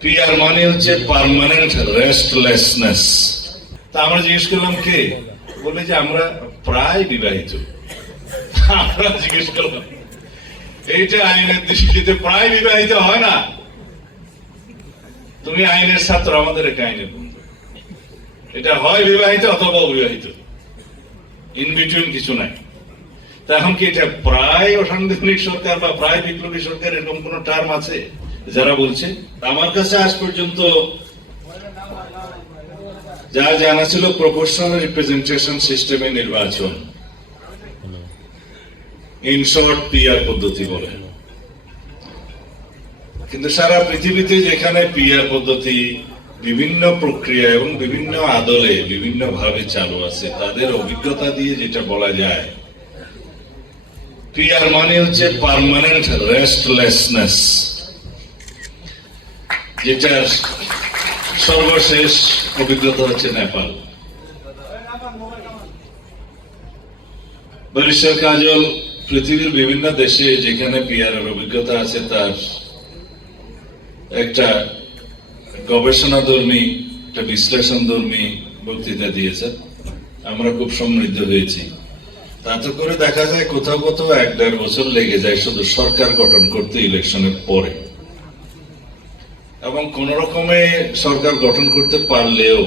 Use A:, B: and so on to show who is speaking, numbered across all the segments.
A: PR মানে হচ্ছে permanent restlessness তা আমরা জিজ্ঞেস করলাম কে? বলে যে আমরা প্রায় বিবাহিত। আমরা জিজ্ঞেস করলাম, এইটা আইনের দৃষ্টিতে প্রায় বিবাহিত হয় না? তুমি আইনের ছাত্র, আমাদের এটা আইনের বন্ধু। এটা হয় বিবাহিত অথবা অবিবাহিত। ইন বিটুইন কিছু নাই। তা এখন কি এটা প্রায় অসাংবিধানিক সরকার বা প্রায় বিপ্লবী সরকার এরকম কোন টার্ম আছে? যারা বলছে, আমার কাছে আজ পর্যন্ত যা জানা ছিল প্রপোর্শনাল রিপ্রেজেন্টেশন সিস্টেমে নির্বাচন। ইন শর্ট পিআর পদ্ধতি বলে। কিন্তু সারা পৃথিবীতে যেখানে পিআর পদ্ধতি বিভিন্ন প্রক্রিয়া এবং বিভিন্ন আদলে বিভিন্ন ভাবে চালু আছে, তাদের অভিজ্ঞতা দিয়ে যেটা বলা যায় পিআর মানে হচ্ছে পার্মানেন্ট রেস্টলেসনেস যেটার সর্বশেষ অভিজ্ঞতা হচ্ছে নেপাল। বরিশাল, কাজল পৃথিবীর বিভিন্ন দেশে যেখানে এর অভিজ্ঞতা আছে, তার একটা গবেষণা ধর্মী একটা বিশ্লেষণ ধর্মী বক্তৃতা দিয়েছে। আমরা খুব সমৃদ্ধ হয়েছি। তাতে করে দেখা যায় কোথাও কোথাও এক দেড় বছর লেগে যায়, শুধু সরকার গঠন করতে ইলেকশনের পরে। এবং কোন রকমে সরকার গঠন করতে পারলেও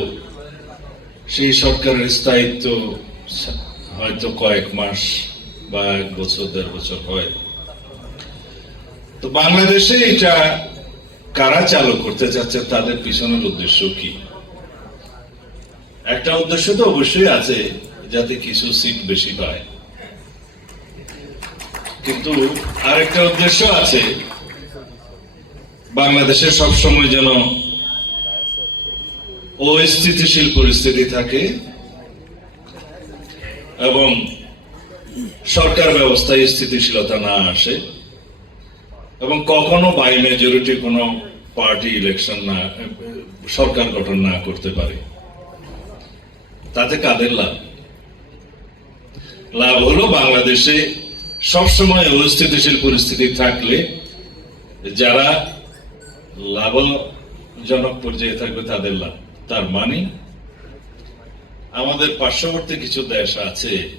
A: সেই সরকারের স্থায়িত্ব হয়তো কয়েক মাস বা এক বছর, দেড় বছর হয়। তো বাংলাদেশে এটা কারা চালু করতে যাচ্ছে তাদের পিছনের উদ্দেশ্য কি? একটা উদ্দেশ্য তো অবশ্যই আছে, যাতে কিছু সিট বেশি পায়। কিন্তু আরেকটা উদ্দেশ্য আছে বাংলাদেশে সবসময় যেন অস্থিতিশীল পরিস্থিতি থাকে এবং সরকার ব্যবস্থায় স্থিতিশীলতা না আসে এবং কখনো বাই মেজরিটি কোনো পার্টি ইলেকশন না, সরকার গঠন না করতে পারে। তাতে কাদের লাভ? লাভ হলো বাংলাদেশে সবসময় অস্থিতিশীল পরিস্থিতি থাকলে যারা লাভজনক পর্যায়ে থাকবে তাদের লাভ। তার মানে আমাদের পার্শ্ববর্তী কিছু দেশ আছে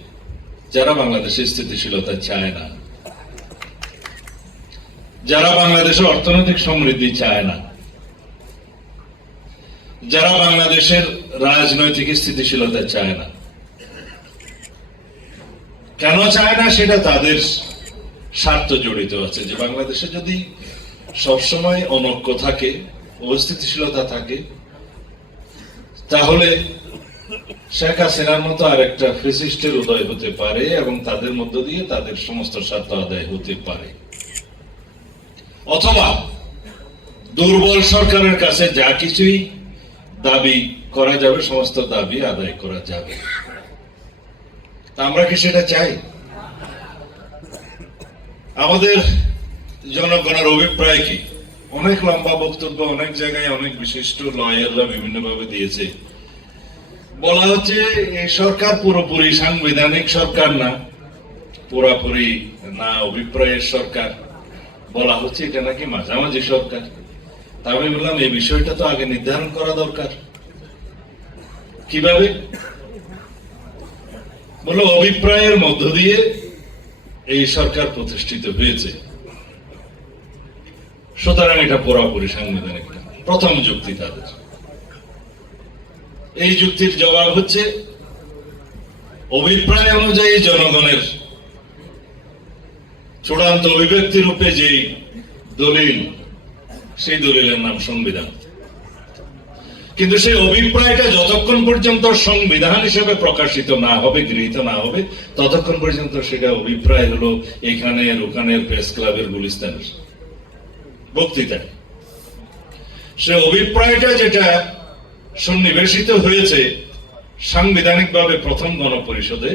A: যারা বাংলাদেশের স্থিতিশীলতা চায় না। যারা বাংলাদেশের অর্থনৈতিক সমৃদ্ধি চায় না। যারা বাংলাদেশের রাজনৈতিক স্থিতিশীলতা চায় না। কেন চায় না সেটা তাদের স্বার্থ জড়িত আছে যে বাংলাদেশে যদি সবসময় অনক্য থাকে, অস্থিতিশীলতা থাকে। তাহলে শেখ হাসিনার মতো আরেকটা ফেসিস্টের উদয় হতে পারে এবং তাদের মধ্য দিয়ে তাদের সমস্ত স্বার্থ আদায় হতে পারে। অথবা দুর্বল সরকারের কাছে যা কিছুই দাবি করা যাবে, সমস্ত দাবি আদায় করা যাবে। আমরা কি সেটা চাই? আমাদের জনগণের অভিপ্রায় কি? অনেক লম্বা বক্তব্য, অনেক জায়গায় অনেক বিশিষ্ট লয়াররা বিভিন্ন ভাবে দিয়েছে। বলা হচ্ছে, এই সরকার পুরোপুরি সাংবিধানিক সরকার না, পুরাপুরি না অভিপ্রায়ের সরকার। বলা হচ্ছে এটা নাকি মাঝামাঝি সরকার। তা আমি বললাম, এই বিষয়টা তো আগে নির্ধারণ করা দরকার। কীভাবে? বলল অভিপ্রায়ের মধ্য দিয়ে এই সরকার প্রতিষ্ঠিত হয়েছে। সুতরাং এটা পুরোপুরি সাংবিধানিক প্রথম যুক্তি তাদের। এই যুক্তির জবাব হচ্ছে অভিপ্রায় অনুযায়ী জনগণের চূড়ান্ত অভিব্যক্তি রূপে যে দলিল, সেই দলিলের নাম সংবিধান। কিন্তু সেই অভিপ্রায়টা যতক্ষণ পর্যন্ত সংবিধান হিসেবে প্রকাশিত না হবে, গৃহীত না হবে, ততক্ষণ পর্যন্ত সেটা অভিপ্রায় হলো এখানের, ওখানের প্রেস ক্লাবের গুলিস্তানের। বক্তৃতায়। সে অভিপ্রায়টা যেটা সন্নিবেশিত হয়েছে সাংবিধানিকভাবে প্রথম গণপরিষদে,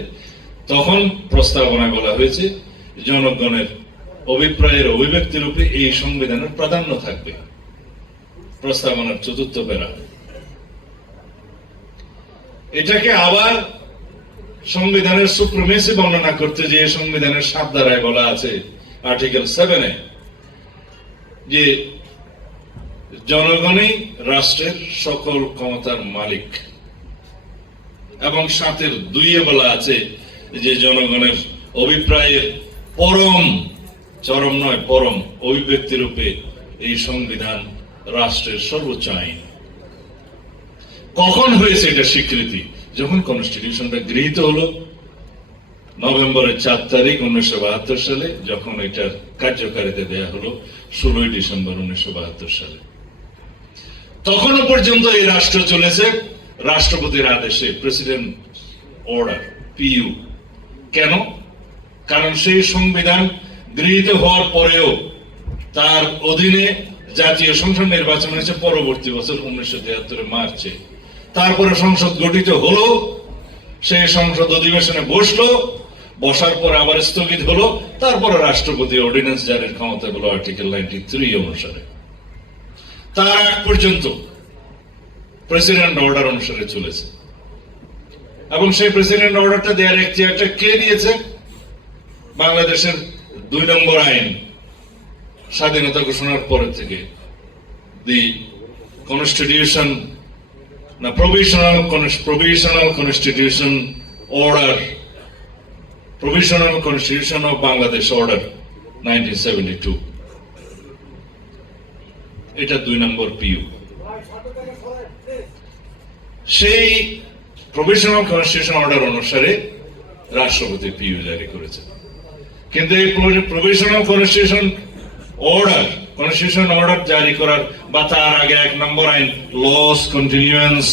A: তখন প্রস্তাবনা বলা হয়েছে, জনগণের অভিপ্রায়ের অভিব্যক্তি রূপে এই সংবিধানের প্রাধান্য থাকবে। প্রস্তাবনার চতুর্থ পেরা এটাকে আবার সংবিধানের সুপ্রিমেসি বর্ণনা করতে যে সংবিধানের সাত ধারায় বলা আছে, আর্টিকেল সেভেনে যে জনগণই রাষ্ট্রের সকল ক্ষমতার মালিক। এবং সাতের দুইয়ে বলা আছে যে জনগণের অভিপ্রায়ের পরম, চরম নয়, পরম অভিব্যক্তি রূপে এই সংবিধান রাষ্ট্রের সর্বোচ্চ আইন। কখন হয়েছে এটা স্বীকৃতি? যখন কনস্টিটিউশনটা গৃহীত হলো নভেম্বরের চার তারিখ উনিশশো বাহাত্তর সালে, যখন এটার কার্যকারিতা দেয়া হলো, ষোলোই ডিসেম্বর উনিশশো বাহাত্তর সালে। তখনও পর্যন্ত এই রাষ্ট্র চলেছে। রাষ্ট্রপতির আদেশে প্রেসিডেন্ট অর্ডার পিইউ কেন? কারণ সেই সংবিধান গৃহীত হওয়ার পরেও তার অধীনে জাতীয় সংসদ নির্বাচন হয়েছে পরবর্তী বছর উনিশশো তিয়াত্তরের মার্চে। তারপরে সংসদ গঠিত হলো, সেই সংসদ অধিবেশনে বসল বসার পর আবার স্থগিত হলো, তারপরে রাষ্ট্রপতি অর্ডিন্যান্স জারির ক্ষমতা হলো আর্টিকেল নাইনটি থ্রি অনুসারে। তার আগ পর্যন্ত প্রেসিডেন্ট অর্ডার অনুসারে চলেছে। এবং সেই প্রেসিডেন্ট অর্ডারটা দেওয়ার এখতিয়ারটা কে দিয়েছে? বাংলাদেশের দুই নম্বর আইন, স্বাধীনতা ঘোষণার পরে থেকে। দি কনস্টিটিউশন না provisional provisional constitution order of Bangladesh order nineteen seventy two এটা দুই নম্বর পিউ সেই প্রভিশনাল কনস্টিটিউশন অর্ডার অনুসারে রাষ্ট্রপতি পিউ জারি করেছে। কিন্তু এই provisional constitution order constitution order জারি করার বা তার আগে এক নম্বর আইন লস কন্টিনিউয়েন্স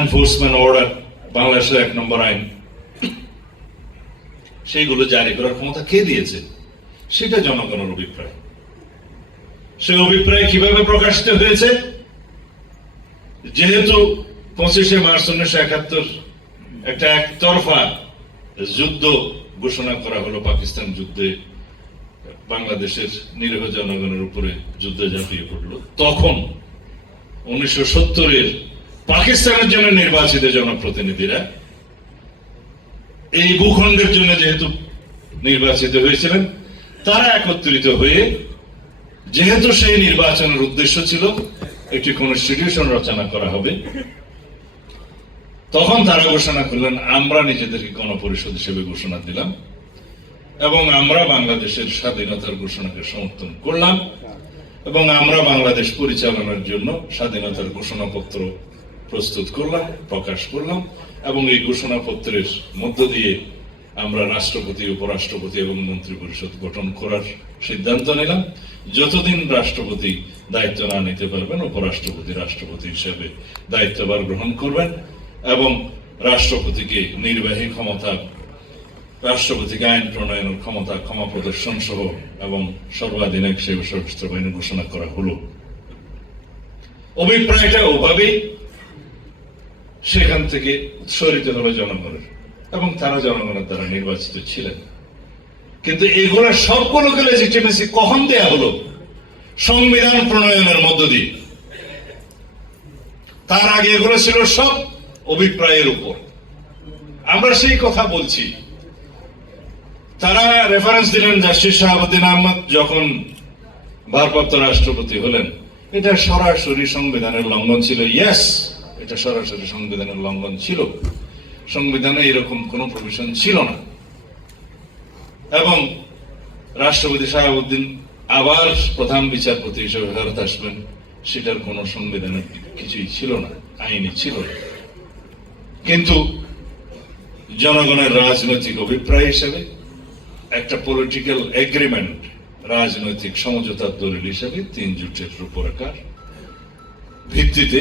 A: এনফোর্সমেন্ট অর্ডার বাংলাদেশের এক নম্বর আইন। সেইগুলো জারি করার ক্ষমতা কে দিয়েছে, সেটা জনগণের অভিপ্রায়। সেই অভিপ্রায় কীভাবে প্রকাশিত হয়েছে? যেহেতু পঁচিশে মার্চ উনিশশো একাত্তর একটা একতরফা যুদ্ধ ঘোষণা করা হলো পাকিস্তান যুদ্ধে, বাংলাদেশের নিরীহ জনগণের উপরে যুদ্ধ ঝাঁপিয়ে পড়ল, তখন উনিশশো সত্তরের পাকিস্তানের জন্য নির্বাচিত জনপ্রতিনিধিরা এই ভূখণ্ডের জন্য যেহেতু নির্বাচিত হয়েছিলেন, তারা একত্রিত হয়ে, যেহেতু সেই নির্বাচনের উদ্দেশ্য ছিল, একটি কনস্টিটিউশন রচনা করা হবে, তখন তারা ঘোষণা করলেন, আমরা নিজেদেরকে গণপরিষদ হিসেবে ঘোষণা দিলাম এবং আমরা বাংলাদেশের স্বাধীনতার ঘোষণাকে সমর্থন করলাম এবং আমরা বাংলাদেশ পরিচালনার জন্য স্বাধীনতার ঘোষণাপত্র প্রস্তুত করলাম, প্রকাশ করলাম, এবং এই ঘোষণাপত্রের মধ্য দিয়ে আমরা রাষ্ট্রপতি, উপরাষ্ট্রপতি এবং মন্ত্রী পরিষদ গঠন করার সিদ্ধান্ত নিলাম। যতদিন রাষ্ট্রপতি দায়িত্ব না নিতে পারবেন, উপরাষ্ট্রপতি রাষ্ট্রপতি হিসেবে দায়িত্বভার গ্রহণ করবেন এবং রাষ্ট্রপতিকে নির্বাহী ক্ষমতা, রাষ্ট্রপতিকে আইন প্রণয়নের ক্ষমতা, ক্ষমা প্রদর্শন সহ এবং সর্বাধিনায়ক হিসেবে সশস্ত্র বাহিনী ঘোষণা করা হলো। অভিপ্রায়টা ওভাবেই সেখান থেকে উৎসরিত হলো জনগণের এবং তারা জনগণের দ্বারা নির্বাচিত ছিলেন। কিন্তু এগুলা সবগুলোকে লেজিটিমেসি কখন দেয়া হলো? সংবিধান প্রণয়নের মধ্য দিয়ে। তার আগে এগুলো ছিল সব অভিপ্রায়ের উপর। আমরা সেই কথা বলছি। তারা রেফারেন্স দিলেন জাস্টিস শাহাবুদ্দিন আহমদ যখন ভারপ্রাপ্ত রাষ্ট্রপতি হলেন। এটা সরাসরি সংবিধানের লঙ্ঘন ছিল। ইয়েস এটা সরাসরি সংবিধানের লঙ্ঘন ছিল। সংবিধানে এরকম কোন প্রভিশন ছিল না। এবং রাষ্ট্রপতি শাহাবুদ্দিন আবার প্রধান বিচারপতি হিসেবে ফেরত আসবেন, সেটার কোন সংবিধানের কিছুই ছিল না আইনি ছিল কিন্তু জনগণের রাজনৈতিক অভিপ্রায় হিসেবে একটা পলিটিক্যাল এগ্রিমেন্ট রাজনৈতিক সমঝোতার দলিল হিসেবে তিন জুটের রূপরেখার ভিত্তিতে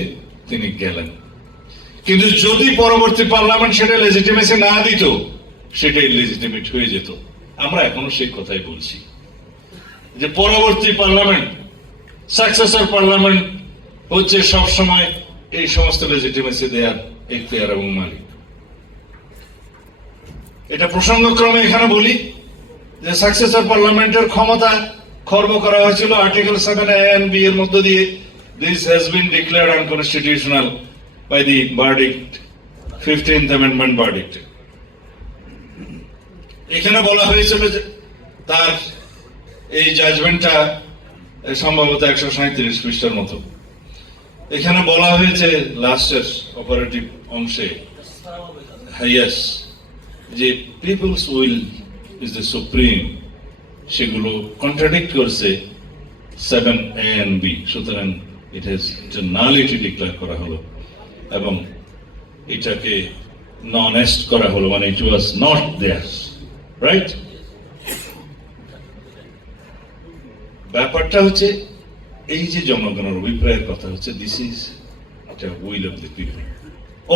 A: তিনি গেলেন। কিন্তু যদি পরবর্তী পার্লামেন্ট সেটা লেজিটিমেসি না দিত সেটা ইলেজিটিমেট হয়ে যেত। আমরা এখনও সেই কথাই বলছি। যে পরবর্তী পার্লামেন্ট সাকসেসর পার্লামেন্ট হচ্ছে সবসময় এই সমস্ত লেজিটিমেসি দেয়ার এখতিয়ার এবং মালিক। এটা প্রসঙ্গক্রমে এখানে বলি যে সাকসেসর পার্লামেন্টের ক্ষমতা খর্ব করা হয়েছিল article seven A and B এর মধ্য দিয়ে। This has been declared unconstitutional by the verdict fifteenth amendment verdict এখানে বলা হয়েছিল যে তার এই জাজমেন্টটা সম্ভবত একশো সাঁত্রিশ পৃষ্ঠার মতো। এখানে বলা হয়েছে লাস্টের অপারেটিভ অংশে হাইয়াস যে people's will is the supreme সেগুলো কন্ট্রাডিক্ট করছে সেভেন এ এন্ড বি সুতরাং ইট ডিক্লেয়ার করা হলো এবং এটাকে ননেস্ট করা হলো মানে ইট ওয়াজ নট দেয়ার রাইট ব্যাপারটা হচ্ছে, এই যে জনগণের অভিপ্রায়ের কথা হচ্ছে দিস ইজ এটা উইল অফ দ্য পিপল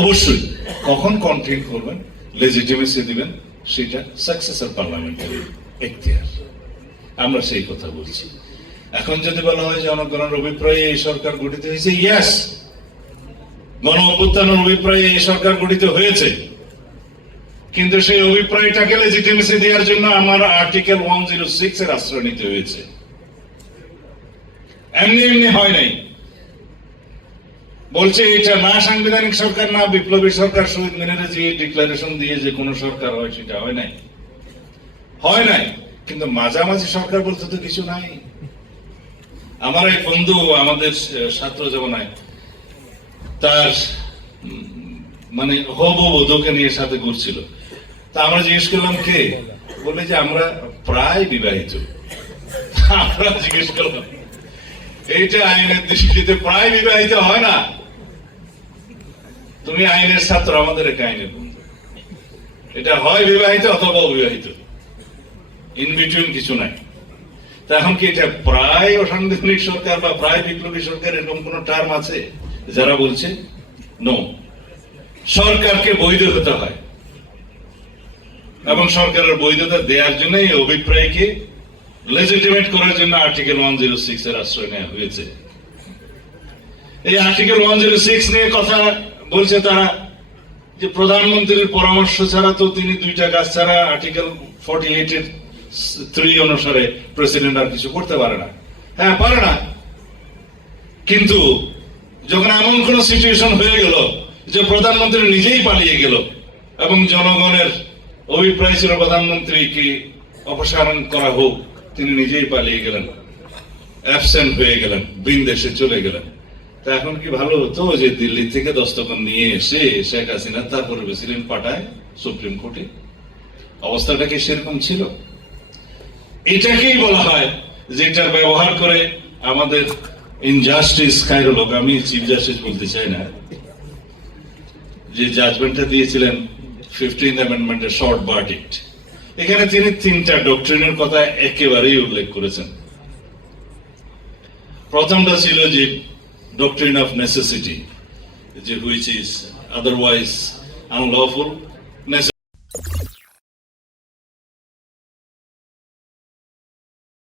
A: অবশ্যই, কখন কন্টেন্ট করবেন লেজিটিমেসি দিবেন, সেটা সাকসেসর পার্লামেন্টারি এখতিয়ার। আমরা সেই কথা বলছি। এখন যদি বলা হয় জনগণের অভিপ্রায়ে এই সরকার গঠিত হয়েছে ইয়াস গণ অভ্যুত্থানের অভিপ্রায়ে এই সরকার গঠিত হয়েছে। কিন্তু সেই অভিপ্রায়টাকে লেজিটিমেসি দেওয়ার জন্য আমার আর্টিকেল ওয়ান জিরো সিক্স এর আশ্রয় নিতে হয়েছে। এমনি এমনি হয় নাই। বলছে, এটা না সাংবিধানিক সরকার, না বিপ্লবী সরকার, শহীদ মিনারে যে ডিক্লারেশন দিয়ে যে কোনো সরকার হয়, সেটা হয় নাই। হয় নাই। কিন্তু মাঝামাঝি সরকার বলতে তো কিছু নাই। আমার এক বন্ধু আমাদের ছাত্র জীবনায় তার মানে হবু বধূকে নিয়ে সাথে ঘুরছিল। তা আমরা জিজ্ঞেস করলাম, কে? বলে যে, আমরা প্রায় বিবাহিত। আমরা জিজ্ঞেস করলাম, এইটা আইনের দৃষ্টিতে প্রায় বিবাহিত হয় না? তুমি আইনের ছাত্র, আমাদের একটা আইনের বন্ধু। এটা হয় বিবাহিত অথবা অবিবাহিত। ইন বিটুইন কিছু নাই। এখন কি এটা প্রায় অসাংবিধানিক সরকার বা প্রায় বিপ্লবী সরকার এরকম কোন টার্ম আছে যারা বলছে? নো সরকারকে বৈধ হতে হয়। এবং সরকারের বৈধতা দেওয়ার জন্য এই অভিপ্রায়কে লেজিটিমেট করার জন্য আর্টিকেল ওয়ান জিরো সিক্স এর আশ্রয় নেওয়া হয়েছে। এই আর্টিকেল ওয়ান জিরো সিক্স নিয়ে কথা বলছে তারা যে প্রধানমন্ত্রীর পরামর্শ ছাড়া তো তিনি দুইটা গাছ ছাড়া আর্টিকেল ফর্টি এইট থ্রি অনুসারে প্রেসিডেন্ট আর কিছু করতে পারে না। হ্যাঁ পারে না। কিন্তু যখন এমন কোন সিচুয়েশন হয়ে গেল যে প্রধানমন্ত্রী নিজেই পালিয়ে গেল এবং জনগণের অভিপ্রায় ছিল প্রধানমন্ত্রীকে অপসারণ করা হোক, তিনি নিজেই পালিয়ে গেলেন অ্যাবসেন্ট হয়ে গেলেন বিন দেশে চলে গেলেন। তা এখন কি ভালো হতো যে দিল্লি থেকে দস্তখত নিয়ে এসে শেখ হাসিনা তারপরে প্রেসিডেন্ট পাঠায় সুপ্রিম কোর্টে? অবস্থাটা কি সেরকম ছিল? এটাকেই বলা হয় যেটার ব্যবহার করে আমাদের ইনজাস্টিস খাইরো লোক আমি চিফ জাস্টিস বলতে চাই না। যে জাজমেন্টটা দিয়েছিলেন ফিফটিন অ্যামেন্ডমেন্টের শর্ট ভার্ডিক্ট এখানে তিনি তিনটা ডক্ট্রিনের কথা একেবারেই উল্লেখ করেছেন। প্রথমটা ছিল যে ডক্ট্রিন অফ নেসেসিটি যে হুইচ ইজ আদারওয়াইজ আনলফুল